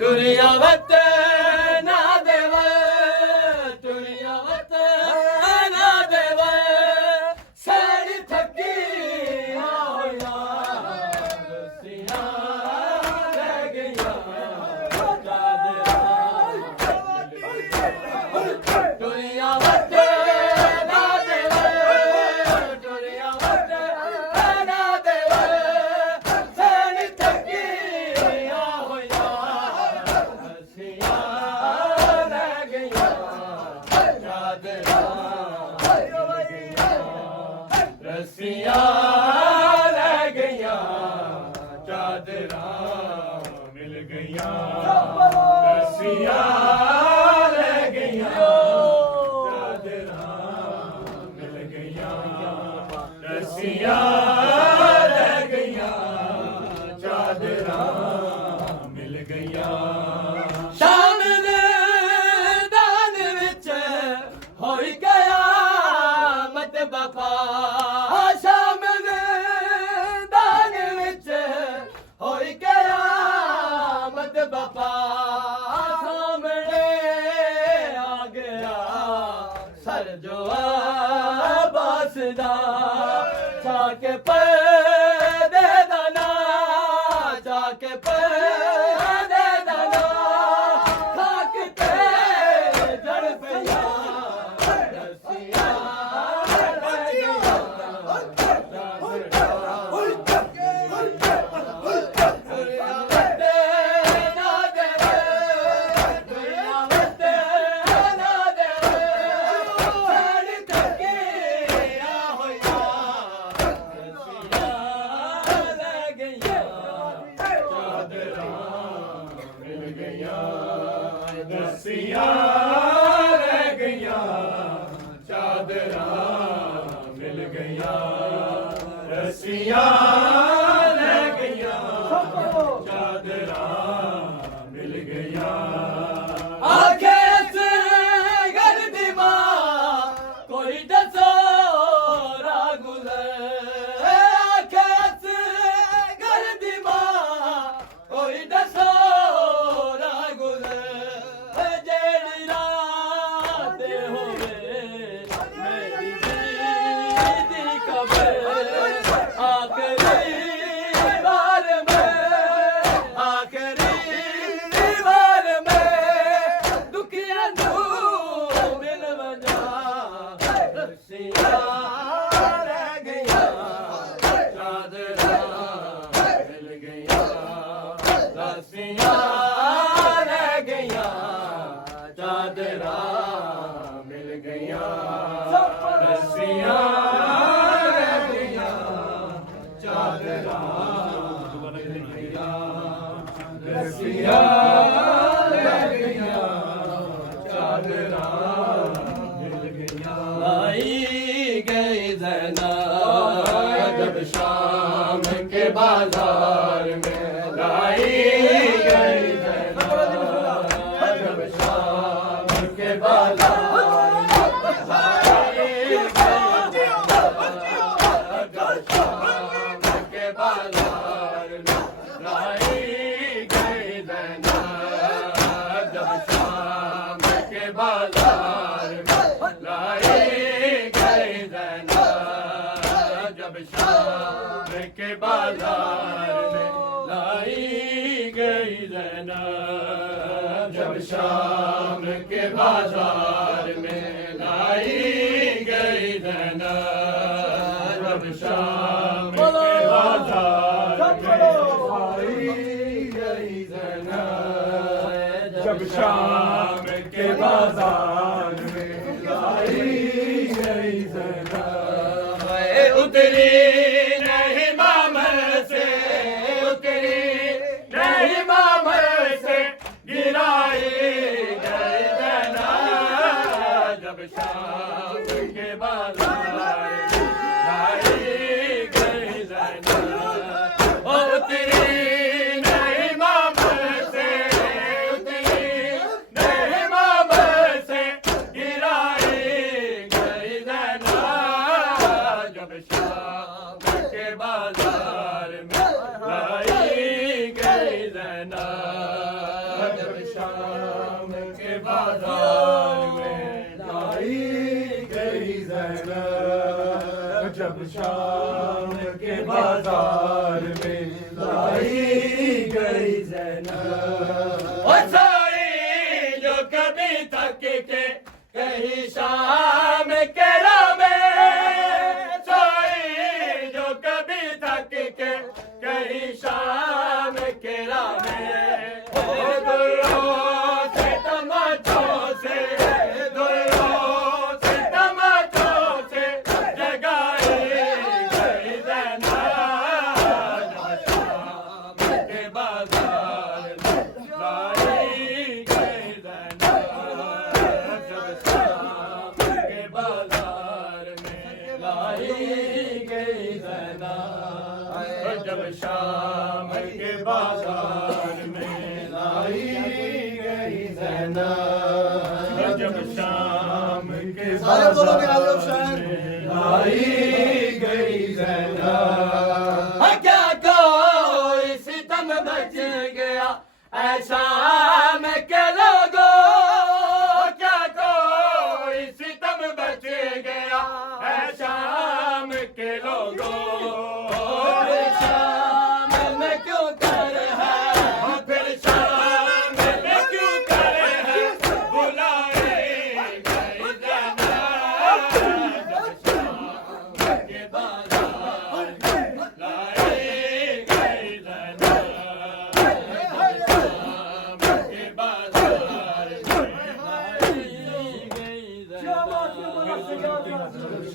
दुनियावत ना देव दुनियावत ना देव साड़ी थकी होया रस्सियां रह गईयां दुनियावत ना देव दुनियावत ना देव साड़ी थकी होया रस्सियां रह गईयां रस्सियां रह गईयां चादरां मिल गईयां रस्सियां रह गईयां चादरां मिल गईयां रस्सियां रह गईयां चादरां मिल गईयां शाम दे दान विच होई गया मत बापा शाम दे दान विच होई गया मत बापा सामने आ गया सर जो आबास दा जाके पर्दे दाना जाके पर्दे दाना खाक ते जड़ पिया रस्सियां रह गईयां दुनियावत ना देव दुनियावत ना देव साड़ी थकी होया रस्सियां रह गईयां चादरां मिल गईयां रस्सियां रह गईयां चादरां मिल गईयां रस्सियां रह गईयां चादरां मिल गईयां आखिर से घर दी मां कोई दसो राह गुज़र आखिर से घर दी मां कोई दसो राह गुज़र जेड़ी रात होवे मेरी दी कब्र आखिरी बार में दुखिया नू मिल वजा रस्सियां रह गईयां चादरां मिल गईयां रस्सियां रह गईयां चादरां मिल गईयां रस्सियां रह गईयां चादरां मिल गईयां रस्सियां रह गईयां चादरां मिल गईयां लाई गई ज़ैनब जब शाम के बाजार में लाई गई ज़ैनब जब शाम के बाजार में लाई गई जब शाम के बाजार में लाई गई ज़ैनब जब शाम के बाजार में लाई गई ज़ैनब जब शाम के बाजार में लाई गई ज़ैनब जब शाम के बाजार में लाई गई ज़ैनब जब शाम के बाजार में लाई गई ज़ैनब जब शाम के बाजार में लाई गई ज़ैनब उतरी नहीं मामल से उतरी नहीं मामल से गिराई गई ज़ैनब जब शाम के बाजार लाई गई ज़ैनब उतरी नहीं मामल से उतरी नहीं मामल से गिराई गई ज़ैनब जब शाम जब शाम के बाजार में लाई गई ज़ैनब, जब शाम के बाजार में लाई गई ज़ैनब। ओ साई जो कभी थक के कहीं शाम के राह में, साई जो कभी थक के कहीं शाम के राह में, जब शाम के बाजार में लाई गई ज़ैनब, जब शाम के बाजार में लाई गई ज़ैनब। क्या कोई सितम बच गया ऐसा में के लोगों, क्या कोई सितम बच गया ऐसा में के लोगों।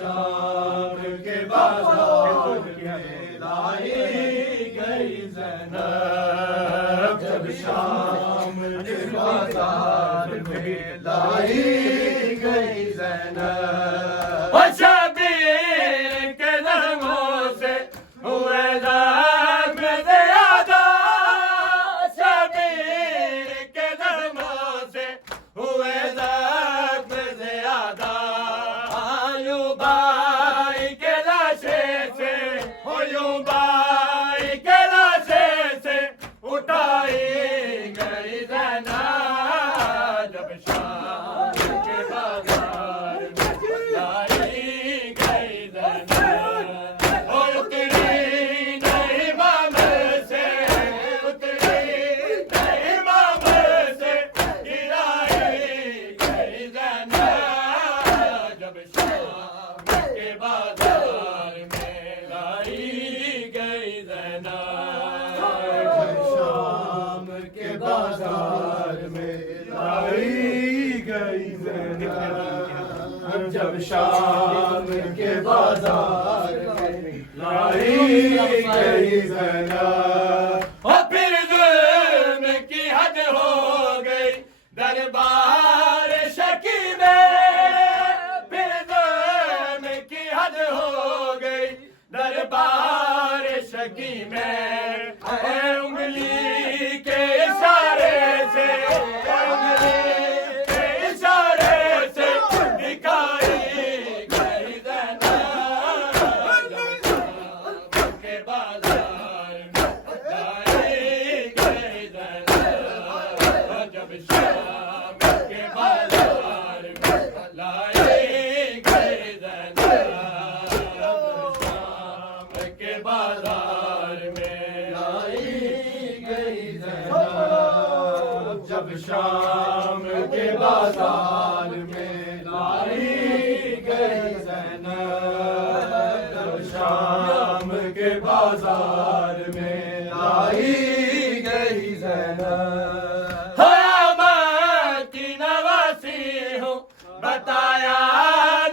शाम के बाजार में लाई गई ज़ैनब, जब शाम के बाजार में लाई गई ज़ैनब। ओ शबीर के ज़ख्मों से हुए ज़ख्म ज़्यादा, शबीर के ज़ख्मों से हुए ज़ख्म ज़्यादा। बाई के लाशे से, बाई के लाशे से उठाई गई ज़ैनब, जब शाम के बाजार में लाई गई ज़ैनब। और उतरी नहीं मामले से, उतरी नहीं मामले से गिराई गई ज़ैनब, जब शाम के बाजार में लाई गई ज़ैनब, जब शाम के बाजार में लाई गई ज़ैनब, जब शाम के बाजार में लाई गई ज़ैनब। और फिर जुल्म की हद हो गई दरबार शकी में, दरबार शकी में। उंगली के इशारे से, उंगली के इशारे से दिखाई गई ज़ैनब, के बाजार में लाई गई ज़ैनब, जब शाम के बाजार में लाई गई ज़ैनब, के बाजार में लाई गई ज़ैनब, जब शाम के बाजार में लाई गई ज़ैनब, जब शाम के बाजार में लाई गई ज़ैनब। मैं की नवासी हूँ बताया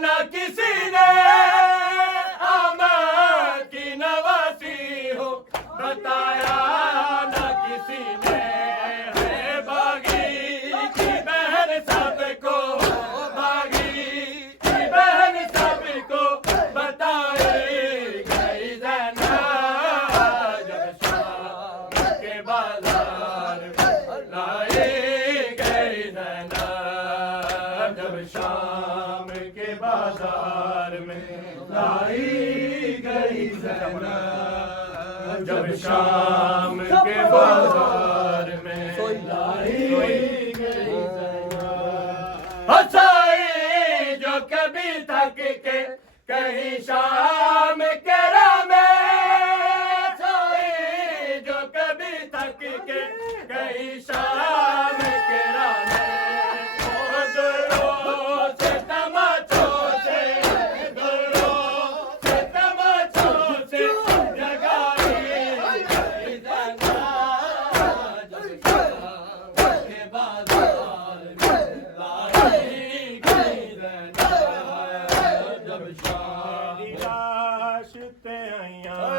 न किसी ने, बताया न किसी ने। है बागी की बहन सबको, बागी की बहन सबको बताई गई ज़ैनब, जब शाम के बाजार में लाई गई ज़ैनब, जब शाम के बाजार में लाई गई ज़ैनब, जब शाम के बाजार में लाई कहीं शाम के राह में सोई जो कभी थक के, कहीं शाम के राह में ओ दूरों से तमाचों से, दूरों से तमाचों से जगाई गई जना, जब शाम के बाजार में लाई गई जना, जब शाम लाश ते आइयां